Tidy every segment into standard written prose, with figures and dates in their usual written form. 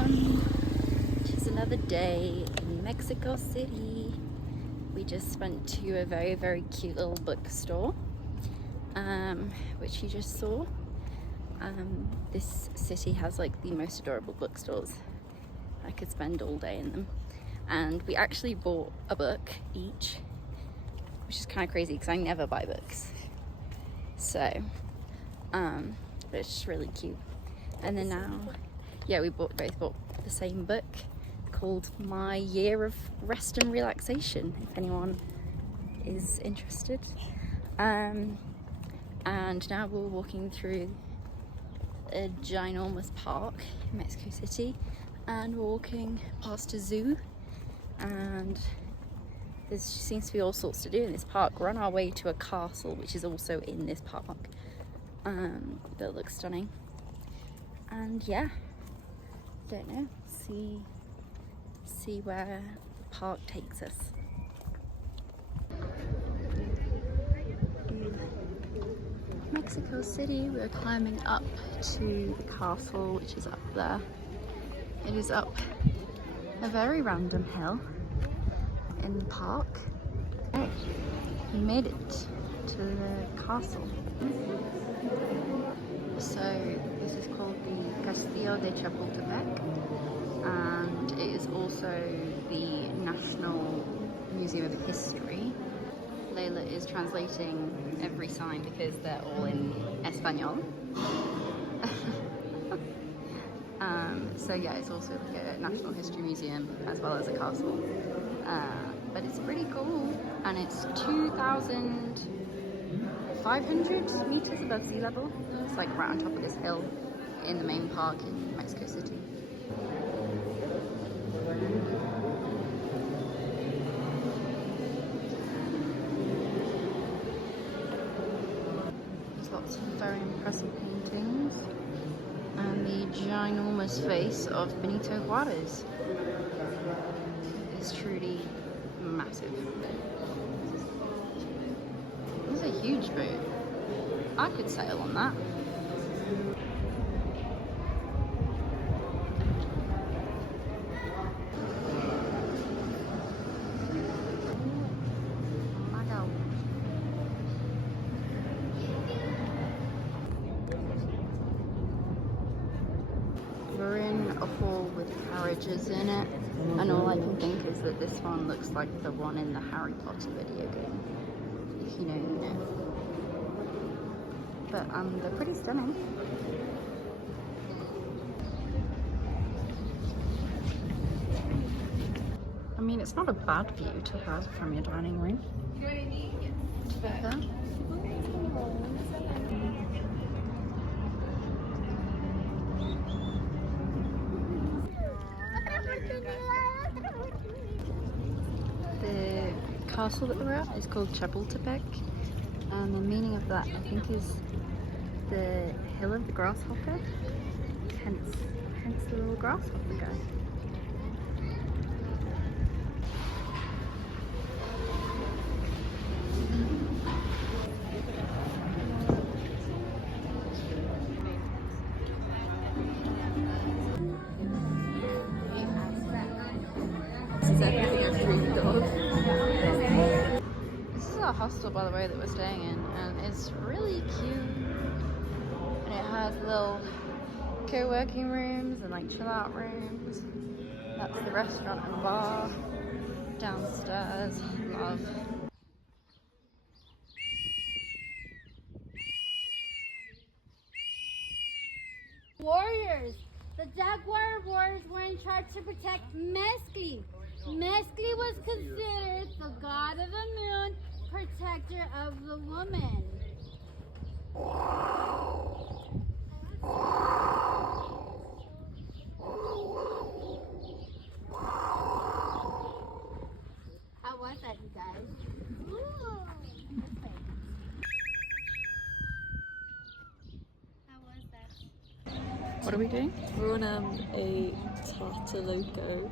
everyone. It's another day in Mexico City. We just went to a very cute little bookstore, which you just saw. This city has like the most adorable bookstores. I could spend all day in them. And we actually bought a book each, which is kind of crazy because I never buy books. So, but it's just really cute. And then now, yeah, we both bought the same book called My Year of Rest and Relaxation, if anyone is interested. And now we're walking through a ginormous park in Mexico City, and we're walking past a zoo, and there seems to be all sorts to do in this park. We're on our way to a castle which is also in this park, that looks stunning. And yeah, don't know, see where the park takes us. Mexico City, we're climbing up to the castle, which is up there. It is up a very random hill in the park. Okay, we made it to the castle. So this is called the Castillo de Chapulte, and it is also the National Museum of History. Layla is translating every sign because they're all in Espanol. So yeah, it's also like a National History Museum as well as a castle. But it's pretty cool, and it's 2,500 meters above sea level. It's like right on top of this hill in the main park in Mexico City. There's lots of very impressive paintings, and the ginormous face of Benito Juarez is truly massive. It's a huge boat. I could sail on that. We're in a hall with carriages in it, and all I can think is that this one looks like the one in the Harry Potter video game. If you know, you know. But they're pretty stunning. I mean, it's not a bad view to have from your dining room, to be fair. The castle that we're at is called Chapultapec, and the meaning of that, I think, is the hill of the grasshopper, hence the little grasshopper guy. This is everything I've dreamed of. This is our hostel, by the way, that we're staying in, and it's really cute. And it has little co-working rooms and like chill out rooms. That's the restaurant and bar downstairs. Love. Warriors. The Jaguar Warriors were in charge to protect Mescal. Mescal was considered the god of the moon, protector of the woman. How was that, you guys? How was that? What are we doing? We're on a Tartaluco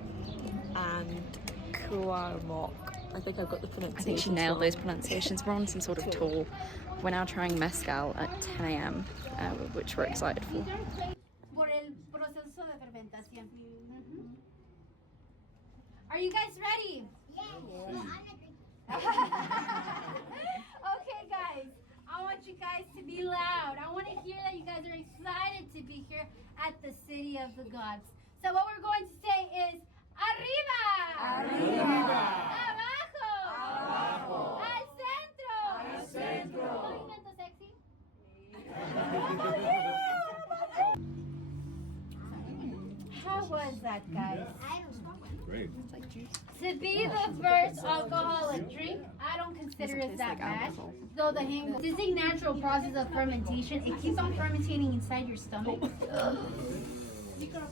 and Cuauhmoc. I think I've got the pronunciation. I think she nailed those pronunciations. We're on some sort of tour. We're now trying Mescal at 10 AM, which we're excited for. Por el proceso de fermentación. Are you guys ready? Okay, guys. I want you guys to be loud. I want to hear that you guys are excited to be here at the City of the Gods. So what we're going to say is, arriba! Arriba! Abajo! Abajo! Al centro! Al centro! Movimiento sexy. How was that, guys? Great. To be the first alcoholic drink, I don't consider it that bad. Though the hangover, this is a natural process of fermentation. It keeps on fermenting inside your stomach. So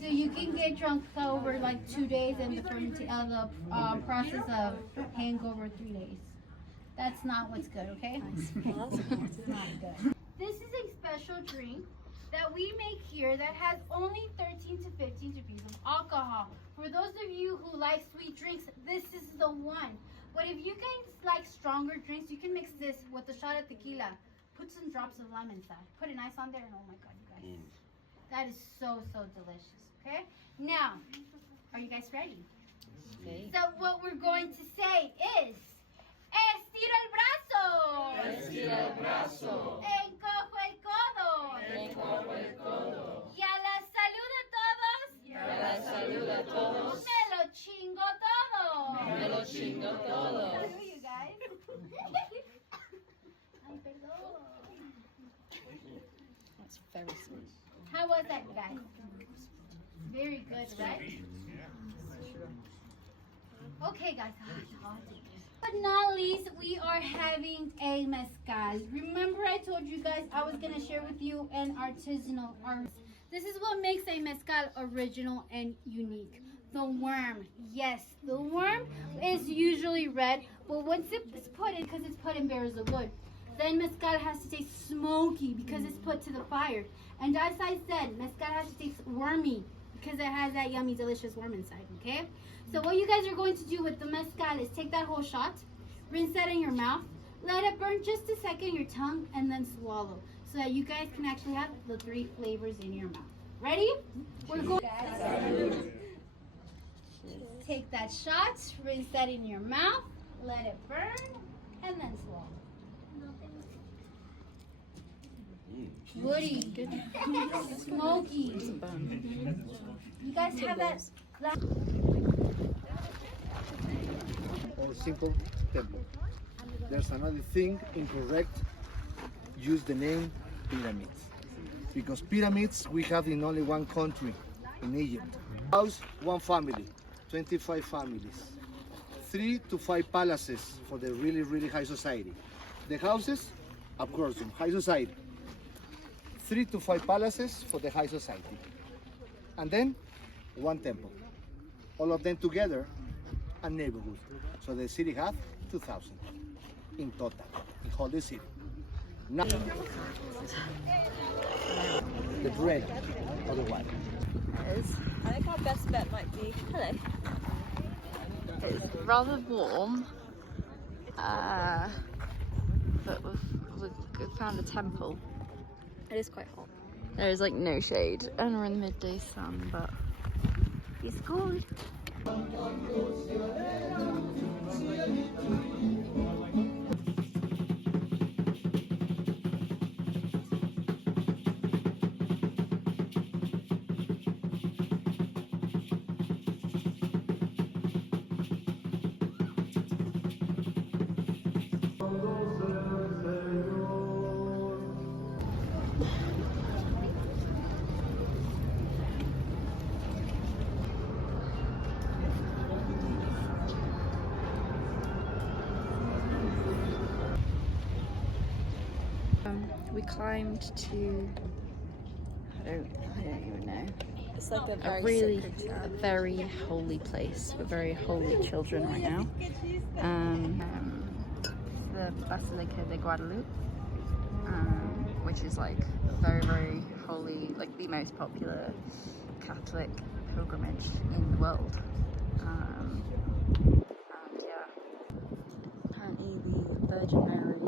you can get drunk over like 2 days and the process of hangover 3 days. That's not what's good, okay? It's not good. This is a special drink that we make here that has only 13 to 15 degrees of alcohol. For those of you who like sweet drinks, this is the one. But if you guys like stronger drinks, you can mix this with a shot of tequila. Put some drops of lime inside. Put an ice on there, and oh my God, you guys. That is so, so delicious, okay? Now, are you guys ready? Okay. So what we're going to say is, estira el brazo. Estira el brazo. Encojo el codo. Encojo el codo. Y a la salud de todos. Y a la salud de todos. Me lo chingo todo. Me lo chingo todo. Salud, you guys. Ay, perdón. That's very sweet. How was that, guys? Very good, right? Okay, guys. But not least, we are having a mezcal. Remember I told you guys I was going to share with you an artisanal art. This is what makes a mezcal original and unique. The worm. Yes, the worm is usually red, but once it's put in, because it's put in barrels of wood, then mezcal has to taste smoky because it's put to the fire. And as I said, mezcal has to taste wormy because it has that yummy, delicious worm inside, okay? So what you guys are going to do with the mezcal is take that whole shot, rinse that in your mouth, let it burn just a second your tongue, and then swallow so that you guys can actually have the 3 flavors in your mouth. Ready? We're going to take that shot, rinse that in your mouth, let it burn, and then swallow. Woody, smoky. You guys have that? Or simple temple. There's another thing incorrect. Use the name pyramids. Because pyramids we have in only one country, in Egypt. House, one family, 25 families. 3 to 5 palaces for the really, really high society. The houses, of course, from high society. 3 to 5 palaces for the high society. And then, one temple. All of them together, a neighborhood. So the city has 2,000 in total, in whole the city. Now, the bread or the wine. I think our best bet might be. Hello. It's rather warm, but we've found a temple. It is quite hot. There is like no shade, and we're in the midday sun, but it's cold. We climbed to, I don't even know. It's like a very holy place. We're very holy children right now. The Basilica de Guadalupe, which is like very, very holy, like the most popular Catholic pilgrimage in the world. And yeah, apparently the Virgin Mary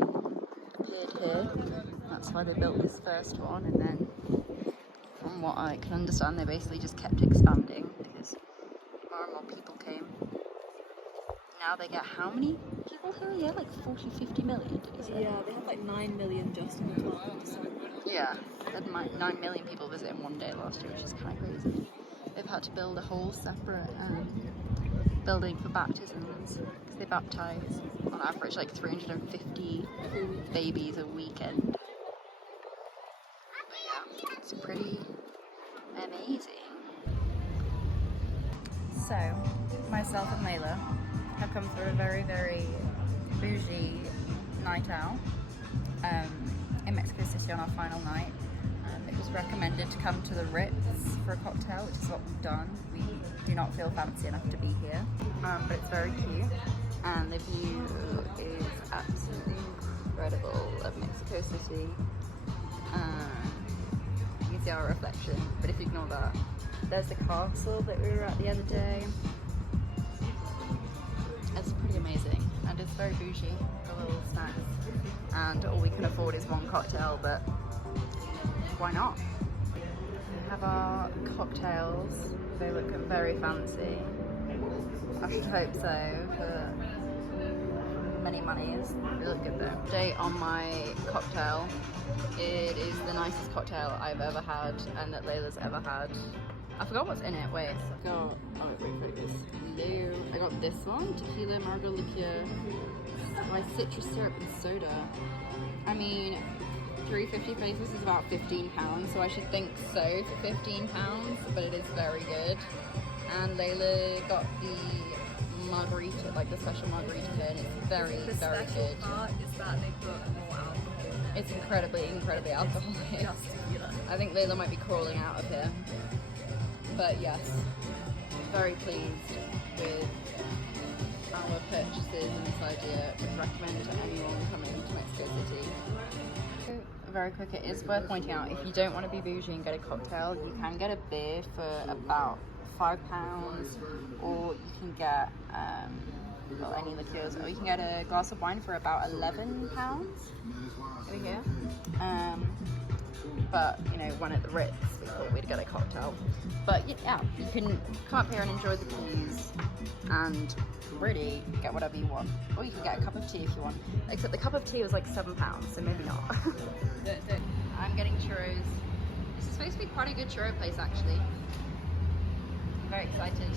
appeared here. That's why they built this first one, and then from what I can understand they basically just kept expanding because more and more people came, now they get how many people here? Yeah, like 40, 50 million, did you say? Yeah, they had like 9 million just on the 12th of December. Yeah, they had 9 million people visit in one day last year, which is kind of crazy. They've had to build a whole separate building for baptisms because they baptise on average like 350 babies a weekend. Yeah, it's pretty amazing. So, myself and Layla have come through a very, very bougie night out in Mexico City on our final night. It was recommended to come to the Ritz for a cocktail, which is what we've done. We do not feel fancy enough to be here, but it's very cute, and the view is absolutely incredible of Mexico City. You can see our reflection, but if you ignore that, there's the castle that we were at the other day. It's pretty amazing, and it's very bougie, the little snacks, and all we can afford is one cocktail, but why not? We have our cocktails. They look very fancy. I should hope so, for many monies. They look good though. Today on my cocktail, it is the nicest cocktail I've ever had and that Layla's ever had. I forgot what's in it, wait. Focus. Hello. I got this one, tequila, margot liqueur, my citrus syrup and soda. I mean, 350 pesos is about £15, so I should think so for £15, but it is very good. And Layla got the margarita, like the special margarita here, and it's very, very good. Part is that they put more alcohol. It's incredibly alcoholic. Just tequila. I think Layla might be crawling out of here. But yes, very pleased with our purchases and this idea. Would recommend to anyone coming to Mexico City. Very quick, it is worth pointing out, if you don't want to be bougie and get a cocktail, you can get a beer for about £5, or you can get well, any liqueurs, or you can get a glass of wine for about £11 over here. But you know, when at the Ritz, we thought we'd get a cocktail. But yeah, you can come up here and enjoy the views and really get whatever you want. Or you can get a cup of tea if you want. Except the cup of tea was like £7, so maybe not. I'm getting churros. This is supposed to be quite a good churro place actually. I'm very excited.